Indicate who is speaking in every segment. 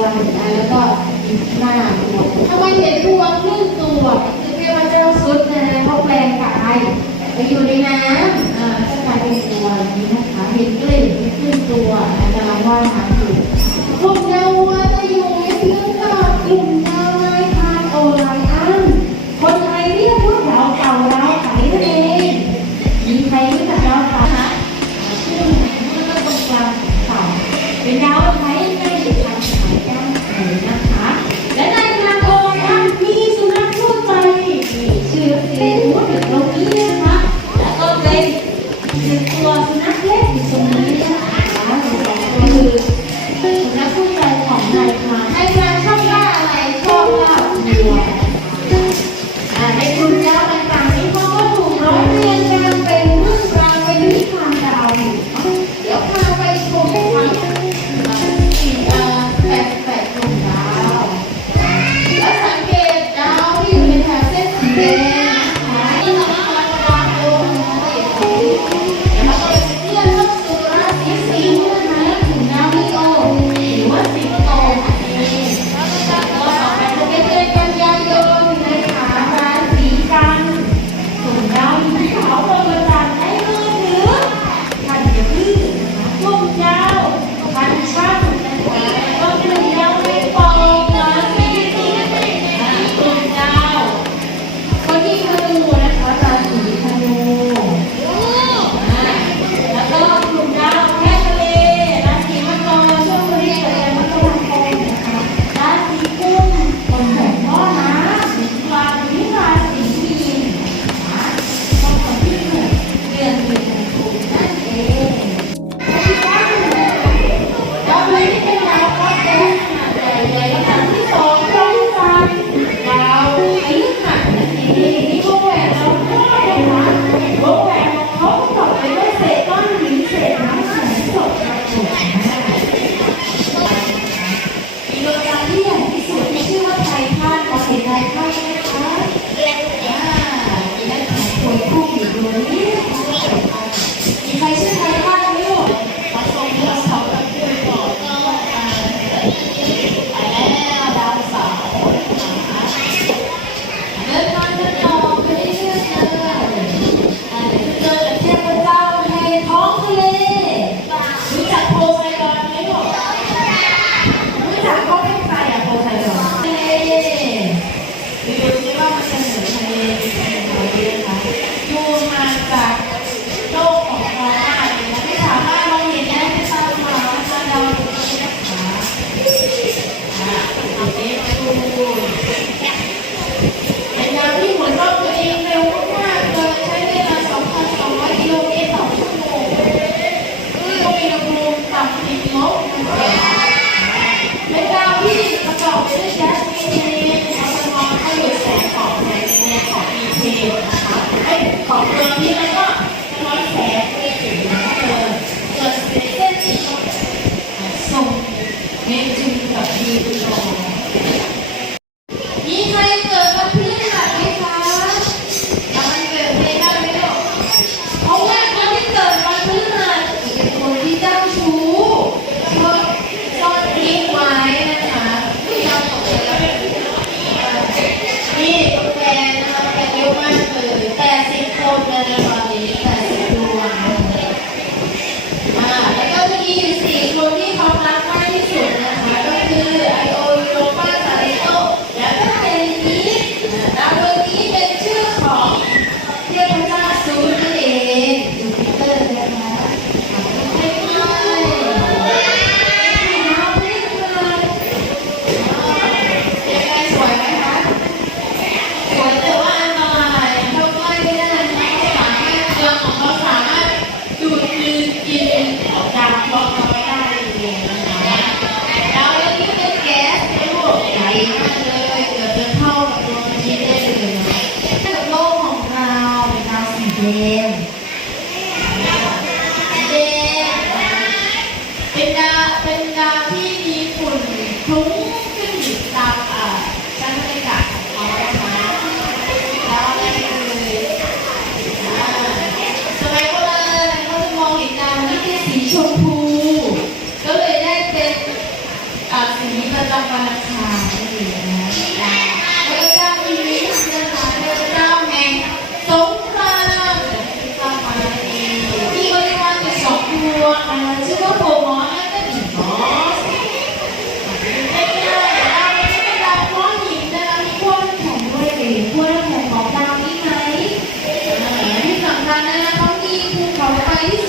Speaker 1: วมนะแล้วก็หน้าบวมทำไมเห็นบวมขึ้นตัวคือเทพเจ้าสุดนะเขาแปลงกายไปอยู่ในน้ำอ่าก็กลายเป็นตัวนี้นะคะเห็นกลิ่นขึ้นตัวอาจารว่าทาง Thank you. Thank you.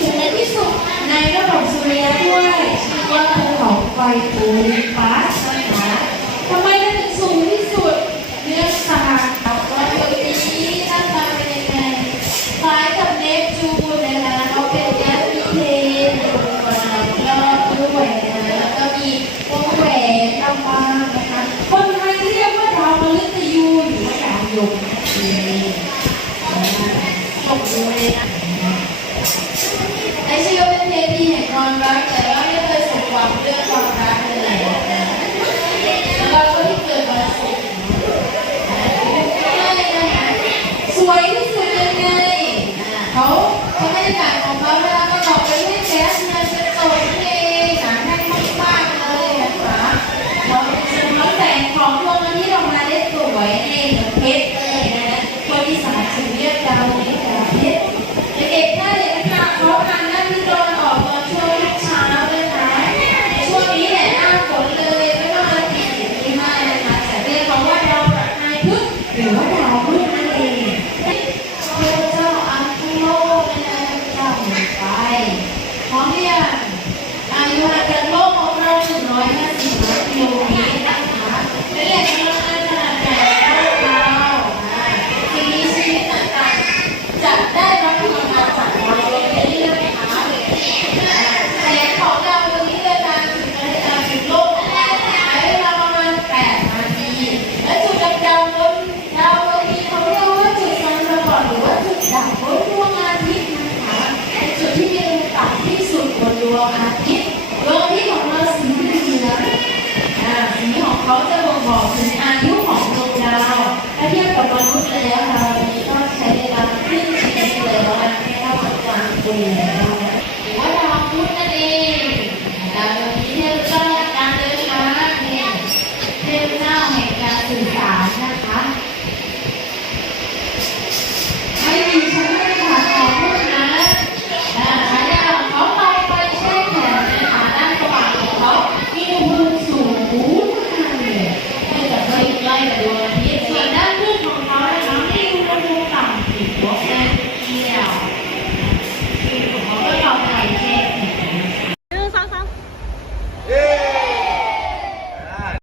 Speaker 1: สูงที่สุดในระบบสุริยะด้วยว่าภูเขาไฟปูนปัสนาคะทำไมถึงสูงที่สุด เขาจะบ่งบอกถึงอายุของดวงดาวถ้าเทียบกับมนุษย์แล้วเรามีต้องใช้เวลาครึ่งชีวิตเลยประมาณแค่เท่ากับกลางปี